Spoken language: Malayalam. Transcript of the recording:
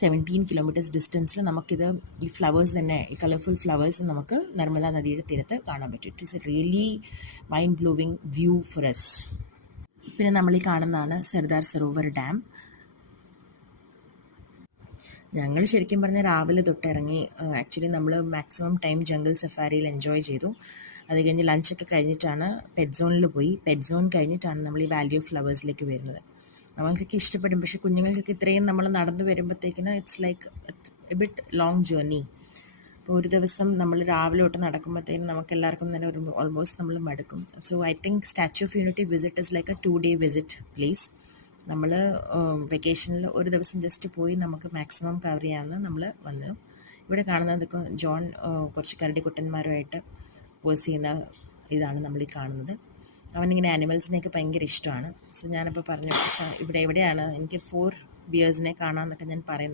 17 കിലോമീറ്റേഴ്സ് ഡിസ്റ്റൻസിൽ നമുക്കിത് ഈ ഫ്ലവേഴ്സ് തന്നെ, ഈ കളർഫുൾ ഫ്ലവേഴ്സ് നമുക്ക് നർമ്മദ നദിയുടെ തീരത്ത് കാണാൻ പറ്റും. It is a really mind blowing view for us. പിന്നെ നമ്മൾ ഈ കാണുന്നതാണ് സർദാർ സരോവർ ഡാം. ഞങ്ങൾ ശരിക്കും പറഞ്ഞാൽ രാവിലെ തൊട്ട് ഇറങ്ങി. ആക്ച്വലി നമ്മൾ മാക്സിമം ടൈം ജംഗിൾ സഫാരിയിൽ എൻജോയ് ചെയ്തു. അത് കഴിഞ്ഞ് ലഞ്ചൊക്കെ കഴിഞ്ഞിട്ടാണ് പെറ്റ് സോണിൽ പോയി. പെറ്റ് സോൺ കഴിഞ്ഞിട്ടാണ് നമ്മൾ ഈ വാലി ഓഫ് ഫ്ലവേഴ്സിലേക്ക് വരുന്നത്. നമ്മൾക്കൊക്കെ ഇഷ്ടപ്പെടും, പക്ഷേ കുഞ്ഞുങ്ങൾക്കൊക്കെ ഇത്രയും നമ്മൾ നടന്നു വരുമ്പോഴത്തേക്കിന് it's like a bit long journey. അപ്പോൾ ഒരു ദിവസം നമ്മൾ രാവിലെ തൊട്ട് നടക്കുമ്പോഴത്തേക്കും നമുക്ക് എല്ലാവർക്കും തന്നെ ഒരു ഓൾമോസ്റ്റ് നമ്മൾ മടുക്കും. So I think statue of unity visit is like a 2-day visit place. നമ്മൾ വെക്കേഷനിൽ ഒരു ദിവസം ജസ്റ്റ് പോയി നമുക്ക് മാക്സിമം കവർ ചെയ്യാമെന്ന് നമ്മൾ വന്നു. ഇവിടെ കാണുന്നത് ജോൺ കുറച്ച് കരടിക്കുട്ടന്മാരുമായിട്ട് പോസ് ചെയ്യുന്ന ഇതാണ് നമ്മൾ ഈ കാണുന്നത്. അവനിങ്ങനെ ആനിമൽസിനെയൊക്കെ ഭയങ്കര ഇഷ്ടമാണ്. സോ ഞാനപ്പോൾ പറഞ്ഞു, ഇവിടെ എവിടെയാണ് എനിക്ക് 4 ബിയേഴ്സിനെ കാണാമെന്നൊക്കെ ഞാൻ പറയുന്നുണ്ട്.